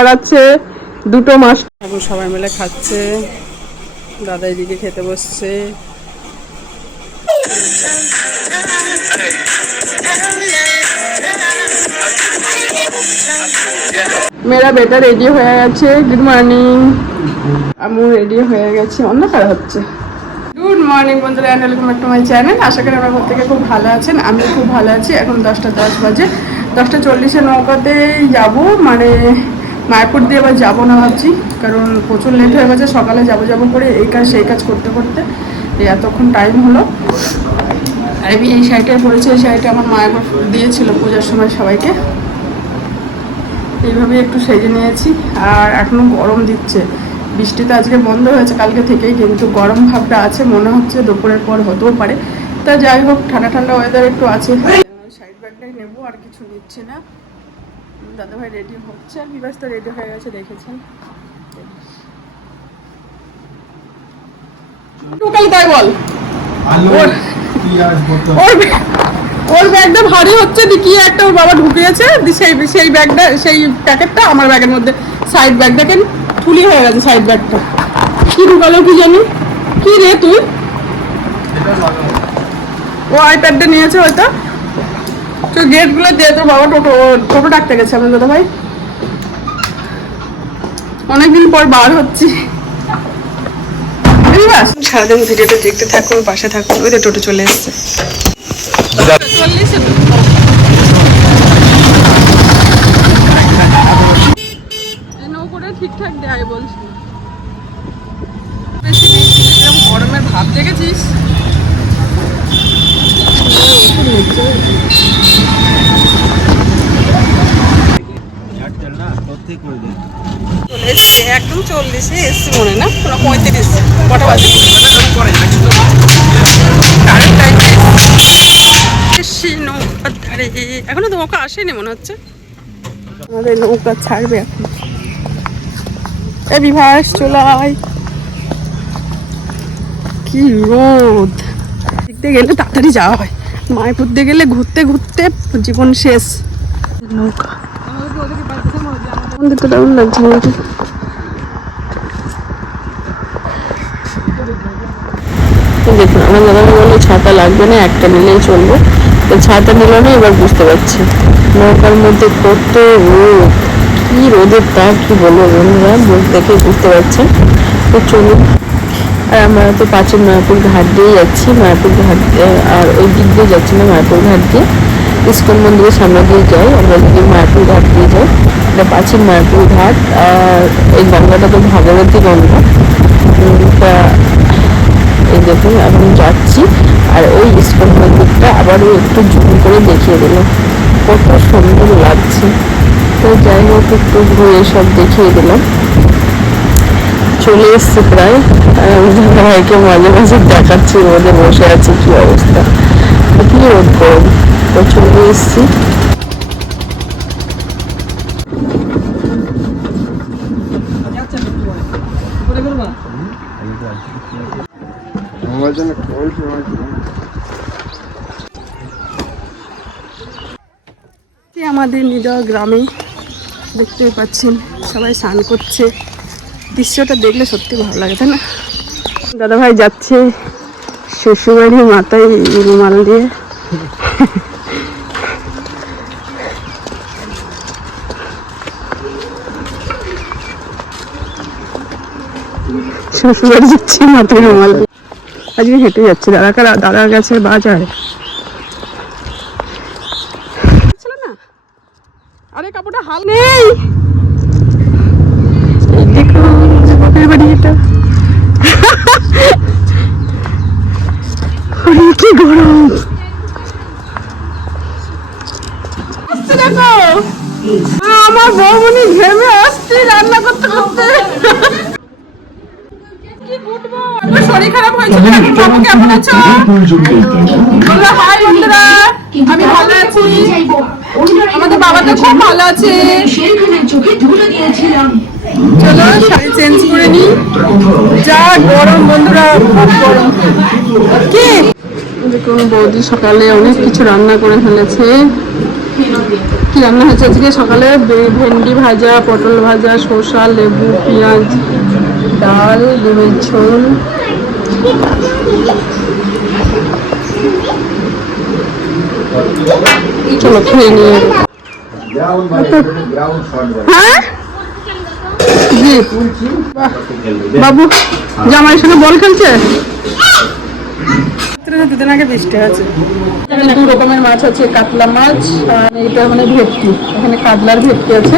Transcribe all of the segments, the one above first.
করাচ্ছে দুটো মাস এখন সবাই মিলে খাচ্ছে দাদা এদিকে খেতে বসছে। মেরা বেটা রেডি হয়ে গেছে গুড মর্নিং আমু রেডি হয়ে গেছে অন্ধকার হচ্ছে। গুড মর্নিং বন্ধুরা and welcome back to my channel আশা করি আমরা প্রত্যেকে খুব ভালো আছেন আমি খুব ভালো আছি। এখন দশটা দশ বাজে দশটা চল্লিশে নৌকাতেই যাব মানে মায়াপুর দিয়ে এবার যাব না ভাবছি, কারণ প্রচুর লেট হয়ে গেছে, সকালে যাব যাব করে এই কাজ সেই কাজ করতে করতে। এতক্ষণ টাইম হলো। আমি এই শাড়িটাই পরেছি এই শাড়িটা আমার মা একবার দিয়েছিল পূজার সময় সবাইকে। এইভাবে একটু সেজে নিয়েছি, আর এখনও গরম দিচ্ছে। বৃষ্টি তো আজকে বন্ধ হয়েছে কালকে থেকেই, কিন্তু গরম ভাবটা আছে, মনে হচ্ছে দুপুরের পর হতেও পারে। তা যাই হোক, ঠান্ডা ঠান্ডা ওয়েদার একটু আছে। সাইড ব্যাগটাই নেব, আর কিছু নিচ্ছি না। দাদাভাই রেডি হচ্ছে আর বিবাস তো রেডি হয়ে গেছে দেখেছেন। ঢুকালি তাই বল। ওর- পেঁয়াজ বোতল ওর ব্যাগ- ওর ব্যাগটা ভারী হচ্ছে কি একটা ওর বাবা ঢুকিয়েছে সেই সেই ব্যাগটা সেই প্যাকেটটা আমার ব্যাগের মধ্যে। সাইড ব্যাগটাকে ঠুলি হয়ে গেছে সাইড ব্যাগটা কি ঢুকালো কি জানি? কি রে তুই? ও আইপ্যাডটা নিয়েছে হয়তো। তো গেটগুলো দিয়ে তোর বাবা টোটো টোটো ডাকতে গেছে আমার দাদা ভাই। অনেকদিন পর বার হচ্ছি। সারাদিন ভিডিওটা দেখতে থাকুন পাশে থাকুন ওই টোটো চলে এসছে। ঠিকঠাক দেয় বলছি। বেশি নেই গরমের ভাব দেখেছিস? চলে একদম চল্লিশে মনে না? পঁয়ত্রিশ। কটা নৌকার ধারে। এখনও তো নৌকা আসেনি মনে হচ্ছে। আমাদের নৌকা ছাড়বে এখন। কি রোদ। দেখতে গেলে তাড়াতাড়ি যাওয়া হয়। মায়াপুর দিয়ে গেলে ঘুরতে ঘুরতে জীবন শেষ। নৌকা। মন্দিরটা কেমন লাগছে বলতো। দেখুন, আমার দাদা বলল ছাতা লাগবে না, একটা নিলেই চলবে। তো ছাতা নিল না, এবার বুঝতে পারছি। নৌকার মধ্যে কত রোদ, কি রোদের তাপ, কি বলব বন্ধুরা বুঝ দেখে বুঝতে পারছেন। তো চলুন, আর আমরা তো পাঁচের মায়াপুর ঘাট দিয়ে যাচ্ছি, মায়াপুর ঘাট আর ওই দিক দিয়ে যাচ্ছি না, মায়াপুর ঘাট দিয়ে। ইস্কন মন্দিরের সামনে দিয়ে যাই, আমরা যদি মায়াপুর ঘাট দিয়ে যাই। এটা পাঁচের মায়াপুর ঘাট এই গঙ্গাটা তো ভাগীরথী গঙ্গা। এই দেখুন এখন যাচ্ছি, আর ওই ইস্কন মন্দিরটা আবারও একটু জুম করে দেখিয়ে দিলাম। কত সুন্দর লাগছে। তো যাই হোক, একটু ঘুরে সব দেখিয়ে দিলাম। চলে এসছে প্রায়। ভাইকে মাঝে মাঝে দেখাচ্ছি, রোদে বসে আছি, কি অবস্থা। কি রোদ গরম। তো চলে এসছি আমার জন্য কোন সময় এই আমাদের নিজ গ্রামে দেখতে পাচ্ছেন, সবাই স্নান করছে। দৃশ্যটা দেখলে সত্যি ভালো লাগে, তাই না? দাদা ভাই যাচ্ছে শ্বশুরবাড়ির মাথায় রুমাল দিয়ে। শ্বশুরবাড়ি যাচ্ছে, মাথায় রুমাল আজকে হেঁটে যাচ্ছে দাদা দাদার কাছে বাজার ছিল না হাল নেই দেখুন বাপের বাড়ি এটা কি গরম আমার বৌমনি ঘেমে আসছে রান্না করতে করতে। শরীর খারাপ হয়েছিল বাবু কেমন আছো? হাই বন্ধুরা। আমি ভালো আছি। আমাদের বাবা তো খুব ভালো আছে। চলো শাড়ি চেঞ্জ করে নি যা গরম বন্ধুরা খুব গরম। কি? দেখুন বৌদি সকালে অনেক কিছু রান্না করে ফেলেছে। কি রান্না হয়েছে আজকে? সকালে ভেন্ডি ভাজা পটল ভাজা শসা লেবু পেঁয়াজ ডাল ডিমের ঝোল। চলো খেয়ে নিয়ে হ্যাঁ? জি বাবু জামাইয়ের সঙ্গে বল খেলছে? দুদিন আগে বৃষ্টি আছে এখানে দু রকমের মাছ আছে কাতলা মাছ আর এটা মানে ভেটকি। এখানে কাতলার ভেটকি আছে।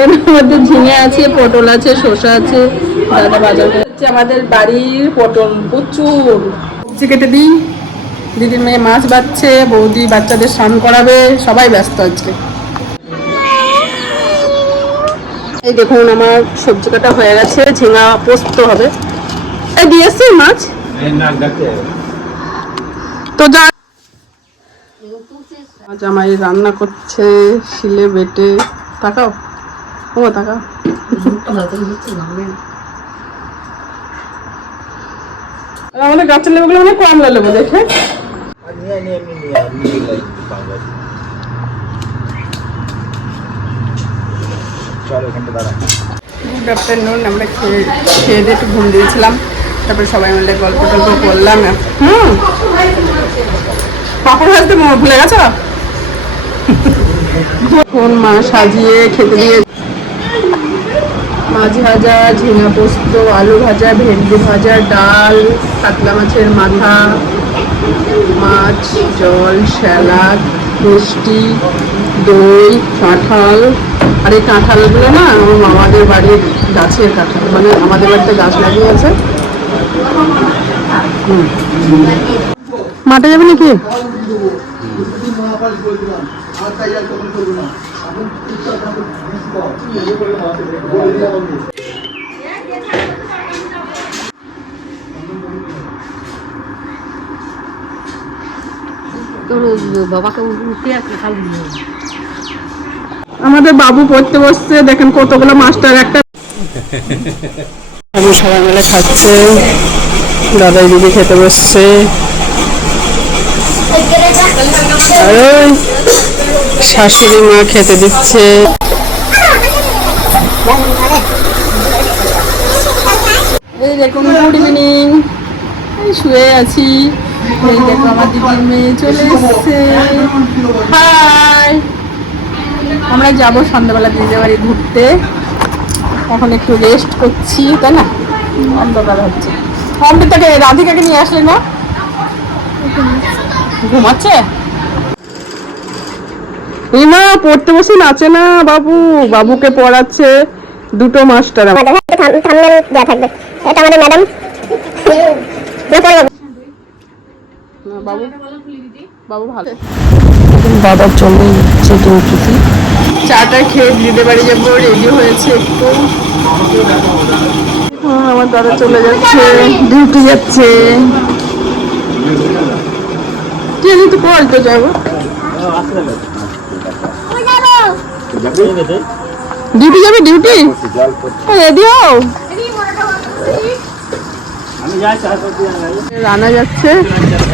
এর মধ্যে ঝিঙে আছে পটল আছে শসা আছে দাদা বাজার আমাদের বাড়ির পটল প্রচুর। সবজি কেটে দিই। দিদির মেয়ে মাছ বাচ্ছে বৌদি বাচ্চাদের স্নান করাবে, সবাই ব্যস্ত আজকে। এই দেখুন, আমার সবজি কাটা হয়ে গেছে, ঝিঙা পোস্ত হবে। এই দিয়েছি মাছ? তো যা রান্না করছে, শিলে বেটে। তাকাও। ও, তাকাও। আমাদের গাছের লেবুগুলো মানে কমলা লেবু, দেখে? গুড আফটারনুন আমরা খেয়ে খেয়ে দিয়ে একটু ঘুম দিয়েছিলাম তারপরে সবাই মিলে গল্প টল্প করলাম হুম পাপড় ভাজতে ভুলে গেছো ফোন মা সাজিয়ে খেতে দিয়ে মাছ ভাজা ঝিঙা পোস্ত আলু ভাজা ভেন্ডি ভাজা ডাল কাতলা মাছের মাথা মাছ, জল স্যালাড মিষ্টি, দই, কাঁঠাল। আর এই কাঁঠালগুলো না আমার মামাদের বাড়ির গাছের কাঁঠাল। মানে আমাদের বাড়িতে গাছ লাগিয়েছে হুম। মাঠে যাবে নাকি? তোর বাবাকে উঠে আমাদের বাবু পড়তে বসছে দেখেন কতগুলো মাস্টার একটা আমি সবাই মিলে খাচ্ছে। দাদাই দিদি খেতে বসছে। শাশুড়ি মা খেতে দিচ্ছে। এই দেখুন গুড ইভিনিং শুয়ে আছি। এই দেখো আমার দিদির মেয়ে চলে এসছে। হাই আমরা যাব সন্ধ্যাবেলা দিদিদের বাড়ি ঘুরতে। এখন একটু রেস্ট করছি তাই না? অন্ধকার হচ্ছে অমৃতাকে রাধিকাকে নিয়ে আসলে না? ঘুমাচ্ছে? রিমা পড়তে বসে নাচে না বাবু। বাবুকে পড়াচ্ছে দুটো মাস্টার। দেওয়া থাকবে। এটা আমাদের ম্যাডাম বাবু? বাবু ভালো। দাদা চলে যাচ্ছে ডিউটিতে চাটা খেয়ে দিদিদের বাড়ি যাব রেডি হয়েছে একটু। আমার দাদা চলে যাচ্ছে ডিউটি যাচ্ছে। ঠিক আছে তো কল তো যাব। ডিউটি যাবে ডিউটি? রেডি হও। রানা যাচ্ছে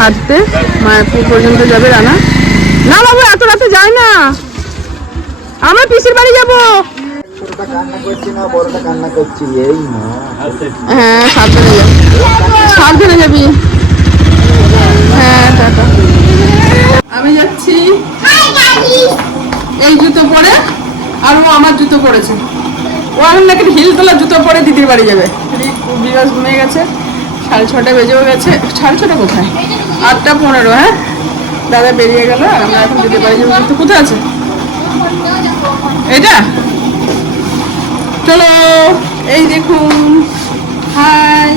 হাঁটতে মায়াপুর পর্যন্ত যাবে রানা। না বাবু, এত রাতে যায় না। আমরা পিসির বাড়ি যাব। হ্যাঁ সাবধানে যাবি সাবধানে যাবি। হ্যাঁ টাটা। আমি যাচ্ছি। এই জুতো পরে, আর ও আমার জুতো পরেছে। ও এখন নাকি হিল তোলা জুতো পরে দিদির বাড়ি যাবে। বিরাজ ঘুমিয়ে গেছে। সাড়ে ছটা বেজেও গেছে। সাড়ে ছটা কোথায়? আটটা পনেরো হ্যাঁ? দাদা বেরিয়ে গেল আমরা এখন বাড়ি যাব তো কোথায় আছে? এটা? চলো, এই দেখুন। হাই।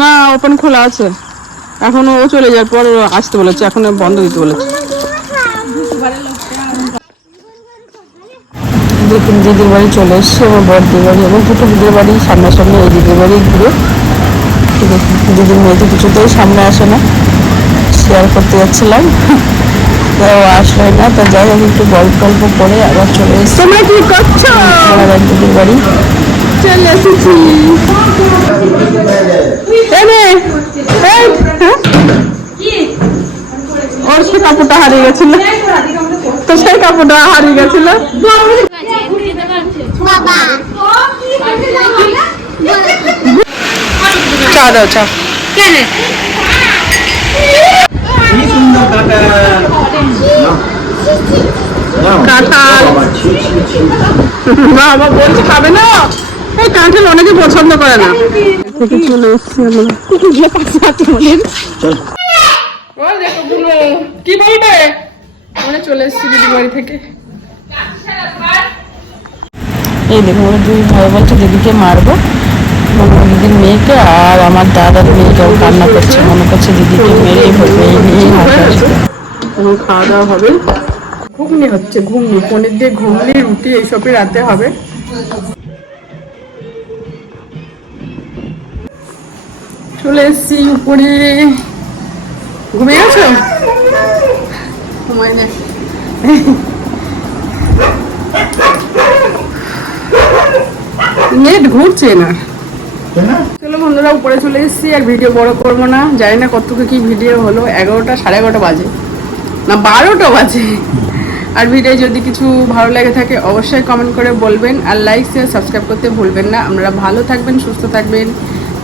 না, ওপেন খোলা আছে। এখন ও চলে যাওয়ার পর আসতে বলেছে, এখন বন্ধ দিতে বলেছে। দেখুন দিদির বাড়ি চলে এসছে আমার বড়দির বাড়ি এবং দুটো দিদির বাড়ি সামনাসামনি এই দিদির বাড়ি ঘুরে ঠিক আছে দিদির মেয়ে তো কিছুতেই সামনে আসে না। শেয়ার করতে যাচ্ছিলাম। তা ও আসলে না তা যাই হোক একটু গল্প টল্প করে আবার চলে এসেছি। তোমরা কি করছ? আমার এক দিদির বাড়ি চলে এসেছি। হ্যাঁ? ওর সে কাপড়টা হারিয়ে গেছিল? তো সেই কাপড়টা হারিয়ে গেছিল। চা দাও চা। কি কাঁঠাল। কাঁঠাল বাবা বলছে খাবে না? এই কাঁঠাল অনেকে পছন্দ করে না। চলে এসছি আমরা কি বলবে? আমরা চলে এসছি দিদি বাড়ি থেকে। এই দেখো ওরা দুই ভাই বলছে দিদিকে মারবো। দিদির মেয়েকে আর আমার দাদার মেয়েকেও কান্না করছে মনে করছে দিদিকে ফেলবে এই এখন খাওয়া দাওয়া হবে। ঘুগনি হচ্ছে ঘুগনি পনির দিয়ে ঘুগনি রুটি এইসবই রাতে হবে। চলে এসছি উপরে। ঘুমিয়ে গেছো ঘুমাই না। নেট ঘুরছে না। চলো বন্ধুরা উপরে চলে এসেছি আর ভিডিও বড় করব না। জানি না কতটুকু কি ভিডিও হলো এগারোটা সাড়ে এগারোটা বাজে। না বারোটা বাজে। আর ভিডিও যদি কিছু ভালো লেগে থাকে অবশ্যই কমেন্ট করে বলবেন। আর লাইক শেয়ার সাবস্ক্রাইব করতে ভুলবেন না। আপনারা ভালো থাকবেন সুস্থ থাকবেন।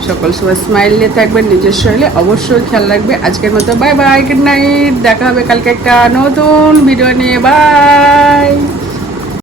সকল সময় স্মাইল নিয়ে থাকবেন, নিজের শরীরে অবশ্যই খেয়াল রাখবে। আজকের মতো বাই বাই গুড নাইট দেখা হবে কালকে একটা নতুন ভিডিও নিয়ে বাই